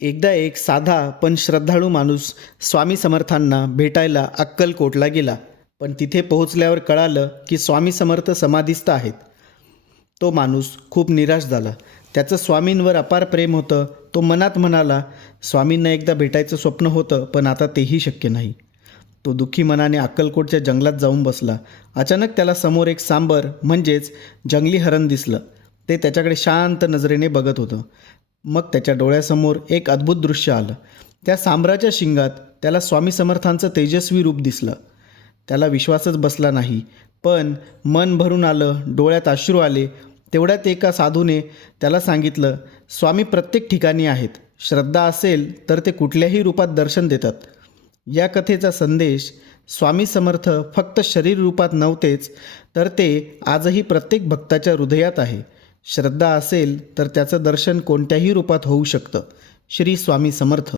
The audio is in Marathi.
एकदा एक साधा पण श्रद्धाळू माणूस स्वामी समर्थांना भेटायला अक्कलकोटला गेला. पण तिथे पोहोचल्यावर कळालं की स्वामी समर्थ समाधीस्थ आहेत. तो माणूस खूप निराश झाला. त्याचं स्वामींवर अपार प्रेम होतं. तो मनात म्हणाला, स्वामींना एकदा भेटायचं स्वप्न होतं, पण आता तेही शक्य नाही. तो दुःखी मनाने अक्कलकोटच्या जंगलात जाऊन बसला. अचानक त्याला समोर एक सांबर म्हणजेच जंगली हरण दिसलं. ते त्याच्याकडे शांत नजरेने बघत होतं. मग त्याच्या डोळ्यासमोर एक अद्भुत दृश्य आलं. त्या सांबराच्या शिंगात त्याला स्वामी समर्थांचं तेजस्वी रूप दिसलं. त्याला विश्वासच बसला नाही. पण मन भरून आलं, डोळ्यात अश्रू आले. तेवढ्यात एका साधूने त्याला सांगितलं, स्वामी प्रत्येक ठिकाणी आहेत. श्रद्धा असेल तर ते कुठल्याही रूपात दर्शन देतात. या कथेचा संदेश, स्वामी समर्थ फक्त शरीर रूपात नव्हतेच, तर ते आजही प्रत्येक भक्ताच्या हृदयात आहे. श्रद्धा असेल तर त्याचं दर्शन कोणत्याही रूपात होऊ शकतं. श्री स्वामी समर्थ.